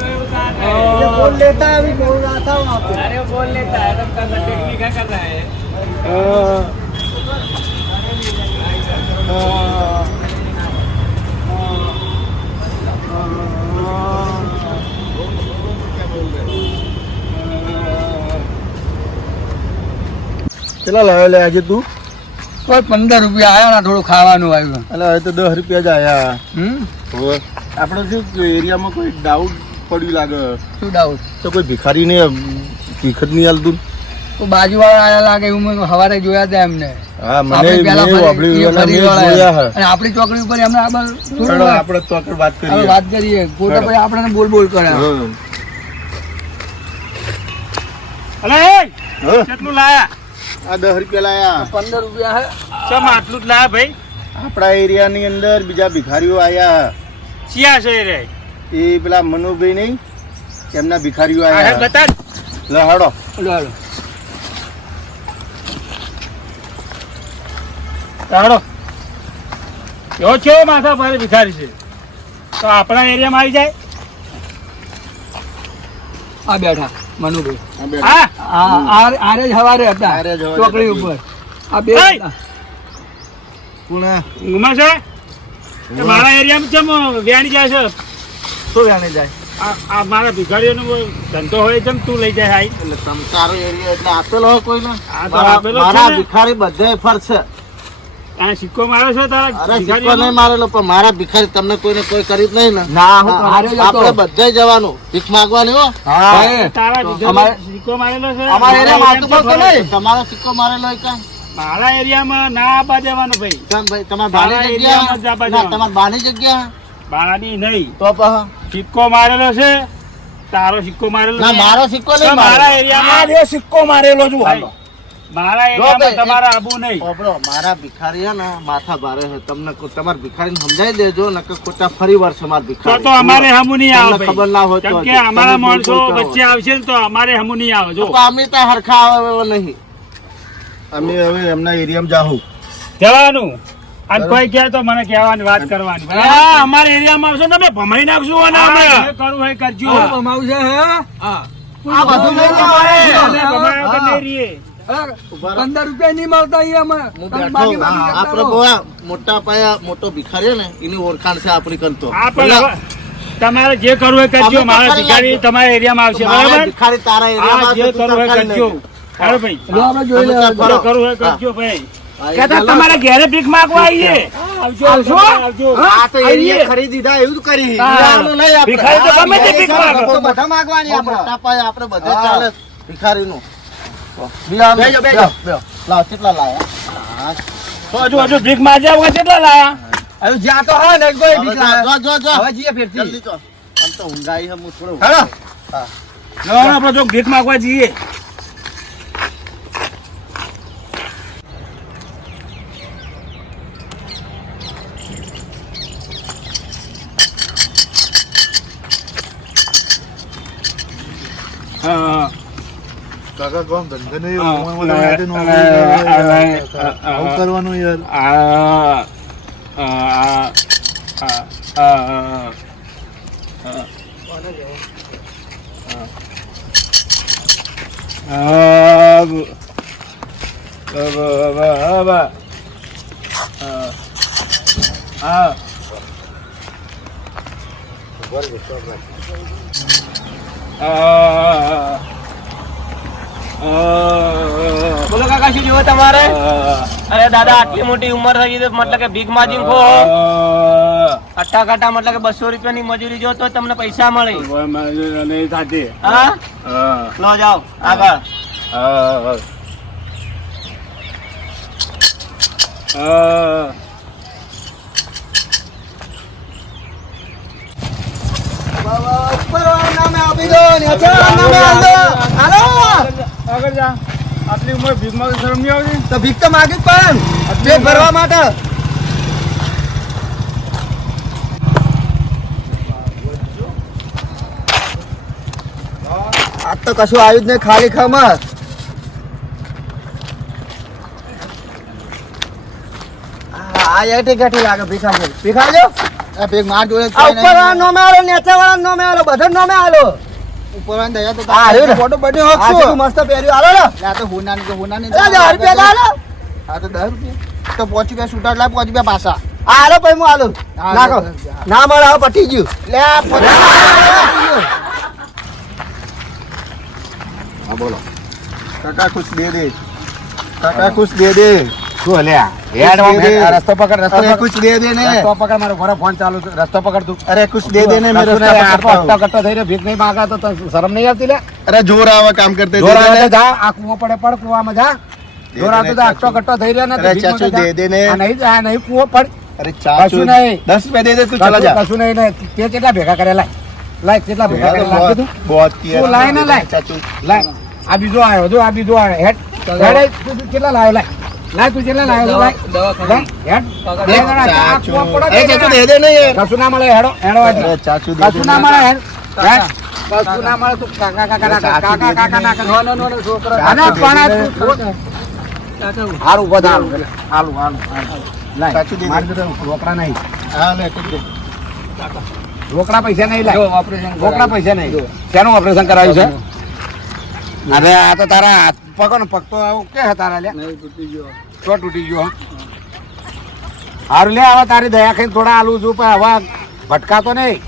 बोल लेता है, अभी बोल रहा था वहाँ पे। अरे बोल लेता है, तब का टेक्निक क्या कर रहा है? चला लाया ले आज तू કોઈ 15 રૂપિયા આયા ના થોડું ખાવાનું આવ્યું એટલે હવે તો 10 રૂપિયા જ આયા હમ આપણે શું એરિયામાં કોઈ ડાઉટ પડ્યું લાગે શું ડાઉટ તો કોઈ ભિખારીને ભીખત નહીં આલતું તો બાજુવાળા આયા લાગે એવું મેં સવારે જોયા હતા એમને હા મને જોયા હે અને આપણી ચોકડી ઉપર એમને આપણે તો આગળ વાત કરીએ વાત કરીએ ફોટો પછી આપણને બોલ બોલ કરે અલે કેટલું લાયા? આ 10 રૂપિયા લાયા 15 રૂપિયા હે ચમ આટલું જ લાયા ભાઈ? આપણા એરિયાની અંદર બીજા ભિખારીઓ આયા સિયા છે રે એ પેલા મનુભાઈ નહીં એમના ભિખારીઓ આ આયા બતા લહાડો હાલો ચાલો એવો કેવો માથા ભારે ભિખારી છે તો આપણા એરિયામાં આવી જાય. આ બેઠા મનુભાઈ હા આરે જ હવારે હતા આરે જ હવારે ચોકડી હતા. ઉપર આ બે એય! હતા. કોણ ઊંઘમાં છે કે મારા એરિયામાં કેમ વ્યાણી જાય છે? શું જાણે જાય આ મારા ભિખારીઓનો ધંધો હોય છે તું લઈ જાય હાઈ. એટલે તમારો એરિયા એટલે આપેલો હોય કોઈને આ તો આપેલો જ છે મારા ને. ભિખારી બધે ફરશે આ સિક્કો માર્યો છે તારા અરે સિક્કો ભિખારીઓનો? નહીં મારેલો પણ મારા ભિખારી તમને કોઈને કોઈ કરી જ નહીં ને ના હું તો હારે જ હતો. આપણે બધે જવાનું ભીખ માંગવાની હો હા તારા તો ભિખારી અમારે- સિક્કો મારેલો છે અમારા એરિયામાં એમ તો આવતું ફરે. નહીં. તમારો સિક્કો મારેલો હોય કાં મારા એરિયામાં ના આપવા દેવાનો ભાઈ. કેમ ભાઈ તમારા મારા બાની એરિયામાં જ જગ્યા આપવા ના જવાનું. તમારા બાની જગ્યા બાની નહીં, તો પહ સિક્કો મારેલો છે તારો સિક્કો મારેલો ના છે. મારો સિક્કો તો નહીં મારા મારો એરિયામાં સિક્કો મારેલો છું ભાઈ, મારા એરિયામાં તમારે આબુ નહીં. ઓપડો મારા ભિખારી હે ને માથા ભારે છે તમને તમારા ભિખારીને સમજાઈ દેજો નકર ખોટા ફરી વાર છે મારા તો ભિખારી તો અમારે હમુ નહીં આવે તમને ખબર ના હોય ભાઈ. તો કેમ કે અમારા તમે માણસો બોલ બોલ કરો. વચ્ચે આવશે ને તો અમારે હમુ નહીં આવે. જો તો અમે તો હરખા આવે એવો નહીં અમે હવે એમના એરિયામાં જાહું જવાનું અને કોઈ કહે તો મને કહેવાની વાત કરવાની. હા, અમારા એરિયામાં આવશો ને અમે ભમાઈ નાખશું અને અમે જે કરવું હોય કરજો. આ ભમાવું છે હે હા. આ બધું નહીં તમારે. અમે ભમાયા વગર નહીં રહીએ. અરે, 15 રૂપિયા નહીં મળતા અહીંયા અમે હું તમે બેઠો બાકી હા, બાકી આપણે કરતા બહુ રહો. આ મોટા પાયા મોટો ભિખારી ને એની ઓળખાણ છે આપણી કંતો આ પણ હવે તમારે જે કરવું હોય કરજો. અમે તો મારા કરી ભિખારી નાખજો. તમારા એરિયામાં આવશે બરાબર. ભિખારી તારા આ એરિયામાં જે આવશે, તું કરવું હોય તાર કરી કરજો. લેજે. હાલો ભાઈ, લો આપણે જોઈ તમે લેવાનું. ત્યાં જે કરવું હોય કરજો ભાઈ. હા, કહેતા ચાલો. તમારા ઘરે ભીખ માંગવા આવીએ. આવજો આવજો? આવજો. આ તો આવીએ. એરિયા ખરીદી દીધા એવું જ કરી હા. એરિયાનું નહીં આપણે. ભિખારી તો ગમે તે ભીખ માંગે. તો બધા માંગવાની આપણે. મોટા પાયે આપણે બધે હા. ચાલે ભિખારીનું. બેજો, બેજો. લાવ કેટલા લાયા તો હજુ ભીખ માંગ્યા વગર કેટલા લાયા? હવે જ્યાં તો હા ને કોઈ ભીખ લાવે. જો હવે જઈએ ફેરથી. જલ્દી તો આમ તો ઊંઘાઈ છે હું થોડો હાલો. ના, આપણે જો ભીખ માંગવા જઈએ. હા કાકા કોમ ધંધે નહીં હા. આવું કરવાનું યાર બોલો કાકા, શું જોવે તમારે? અરે દાદા, આટલી મોટી ઉંમર થઈ ગઈ મતલબ કે ભીખ માગીને ખો અટ્ટા કાટા મતલબ કે 200 રૂપિયાની મજૂરી જો તો તમને પૈસા મળે. હા, લો જાઓ આગળ. નામે આપી દો ને અચાનક નામે આલ દો. હાલો. આગળ જા. આટલી ઉંમર ભીખ માંગે શરમ નહીં આવતી? તો ભીખ તો માગી જ પડે ને. પેટ ભરવા માટે તો કશું આવ્યું જ નહીં, ખાલી ખમર. આ એટી ગેટી લાગે ભીખાજો. આ ભીખ માર જોડે ઉપરવાળા નોમે આલો, નેચાવાળા નોમે આલો, બધા નોમે આલો. ઉપરવાળા દયા તો ફોટો બન્યો હકશો. આ મસ્ત પહેર્યું આલો ને. આ તો હોનાની તો હોનાની. 10 રૂપિયા આલો. આ તો 10 રૂપિયા. તો 5 રૂપિયા છૂટા લા, 5 રૂપિયા પાછા. આલો ભાઈ હું આલો. નાખો. ના મળે હવે પટી ગયું. લે આ હા બોલો. કાકા કુછ દે દે. કાકા કુછ દે દે. શું લ્યા હેડ રસ્તો પકડ, રસ્તો અરે કુછ દે દે ને. રસ્તો પકડ, મારો ઘોડો ફોન ચાલુ છે, રસ્તો પકડ તું. અરે કુછ દે દે ને. મેરે રસ્તો કટ્ટો થઈ રહ્યો, ભીખ નહીં માંગા તો તને શરમ નહીં આવતી લે? અરે જોર આવા કામ કરતે જોર આવે તો જા, આ કૂવો પડે પડ, કૂવામાં જા. જોર આવતો તો આટલો કટ્ટો થઈ રહ્યો ને તો અરે ભીખ ચાચુ માંગા દે દે ને. જા. આ નહીં કૂવો પડ. અરે ચાચુ કશું નહીં. 10 રૂપિયા દે દે તું ચલા જા. કશું નહીં ને તે કેટલા ભેગા કરે લાય, લાય કેટલા ભેગા કરે લાય કીધું. बहुत किया તું લાય ને લાય. चाचू લાય આ બીજો આવ્યો, જો આ બીજો આવ્યો. હેડ હેડ તું કેટલા લાવ્યો લાય, લાય તું કેટલા લાવ્યો લાય, લાય હેડ બે જણા આ કૂવો પડો. ए चाचू दे दे ने यार. કશું ના મળે, હેડો હેડો अरे चाचू दे કશું ના મળે, હેડ હેડ કશું ના મળે. તું કાકા કાકા ના કર, કાકા કાકા ના કર. આના પણ હારું બધા હાલું હાલું લાય. ચાચુ દે દે. મારી જોડે રોકડા નહીં, हां ले कुछ दे. રોકડા પૈસા નહીં લાય. રોકડા પૈસા નહીં. શેનું ઓપરેશન કરાવ્યું છે? અરે આ તો તારા હાથ પગ ને પગ તો આવું કે હે તારા લે તો તૂટી ગયો. હારું લે, હવે તારી દયા ખાઈને થોડા આલુ છું, પણ હવે ભટકાતો નહીં.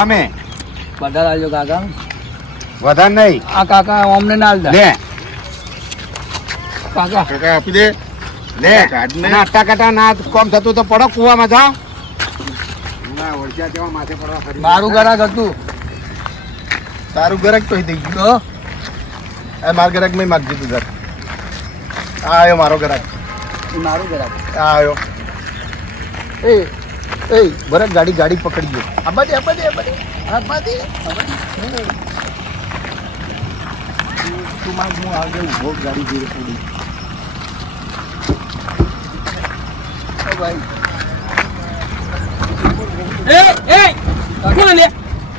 અમે बड़ा लाल जो काका વધારે નહીં आ काका हमने नाल दा લે काका કાકા આપી દે લે કાઢને. ના અટ્ટા ના કોમ થતું તો પડો કૂવામાં જાઓ. ના ઓળખ્યા જેવા માથે પડવા ફરી. मारू गराक હતું તારું ગરક તો થઈ ગયું. તો એ માર ગરક મેં માર દીધું ઘર. આ આવ્યો મારો ગરક. મારું ગરાક આ આવ્યો. એ એ બરક ગાડી ગાડી પકડી ગયો. આબાજી આબાજી આબાજી આબાજી તું માર હું આગળ ઉભો ગાડી જોડે પડી. ઓ ભાઈ એ કોણ લે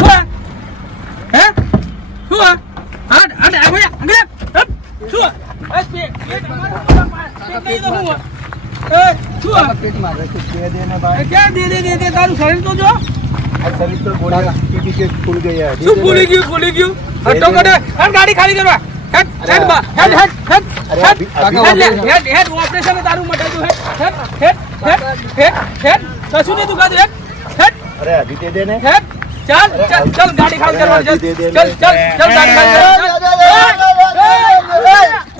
કોણ હે શું હાડ હાડ આવ્યા અંગે શું એ નહીં તો હું એ શું પેટ મારે છે દે દે ને ભાઈ ક્યાં દે તારું શરીર તો જો આ શરીર પર ગોળા પીટી કે ફૂલ ગયા. શું ભૂલી ગયું હટો કરે હેડ ગાડી ખાલી કરવા હેડ હેડ બા હેડ હેડ હેડ હેડ હેડ હેડ ઓપરેશન તારું મટાડ્યું હેડ હેડ હેડ હેડ હેડ કશું નહીં તું કાઢ હેડ હેડ અરે અભી દે દે ને. હેડ ચાલ ચાલ ચાલ ગાડી ખાલી કરવા ચાલ ચાલ ચાલ ચાલ ગાડી ખાલી કરવા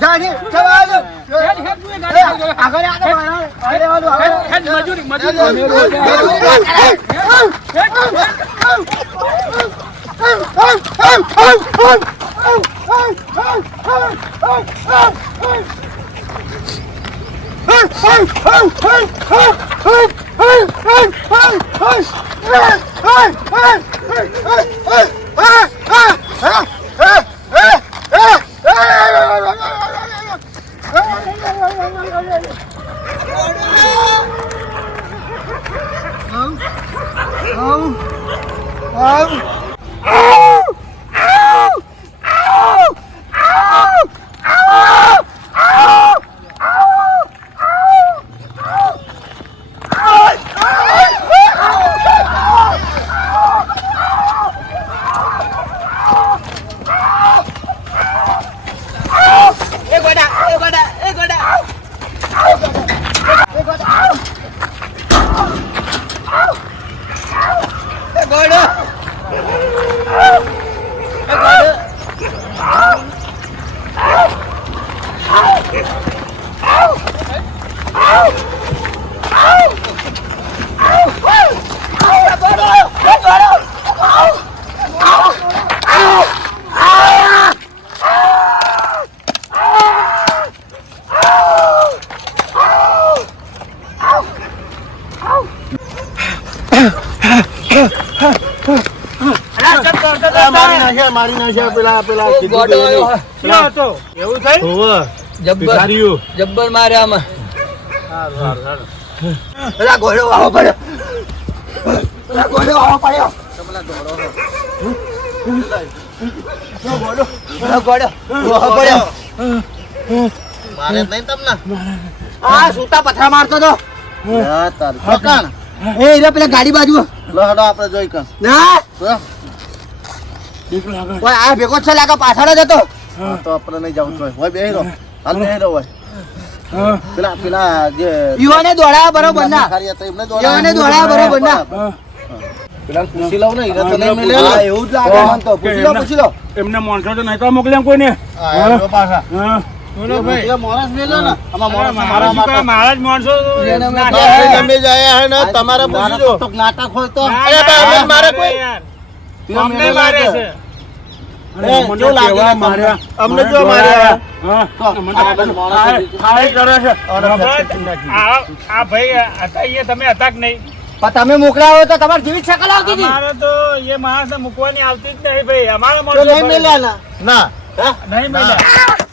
જાની ચલાજો હેડ હેડ તું ગાડી ખાલી કરવા આગળ આગળ હેડ મજૂરી મારી નાખ્યા પેલા પેલા ગોડો આવ્યો. એવું થઈ જબ્બર જબ્બર માર્યા અમે એલા ગોળો આવો પડ્યો એલા ગોળો આવો પડ્યો મારે નહીં તમને આ સૂતા પથરા મારતો તો પકડ એ રે પેલા ગાડી બાજુ લો હડો આપણે જોઈ કર ના તો ઓય આ ભેગો છે લાગે પાછળ જ હતો તો આપણે નહીં જવું જોઈએ હોય બેહી રહો હાલ બેહી રહો હોય પેલા જે યુવાને દોડાયા બરોબર ના ખારી હતા એમને યુવાને દોડાયા બરોબર ના પેલા પૂછી લઉં ને એને તો નહીં મળે હા, એવું જ લાગે મને તો પૂછી લો એમને માણસો તો નહીં તો મોકલ્યા કોઈને પાછા હા. એ મોણસ મેલ્યો ને આમાં માણસ મારા જ માણસો તમે જાય હે ને તમારે પૂછી જો તો નાટક હોય તો અરે ભાઈ મારે કોઈ અમને મારે છે જો લાગે માર્યા અમને જો માર્યા હા તો મને ખાઈ કરે છે આ ભાઈ હતા એ તમે હતા કે નહીં પણ તમે મોકલ્યા હોય તો તમારી જેવી જ શકલ આવતી હતી અમારે તો એ માણસ મૂકવાની આવતી જ નહીં ભાઈ અમારા તો માણસો નહીં મળ્યા ના ના નહીં મળ્યા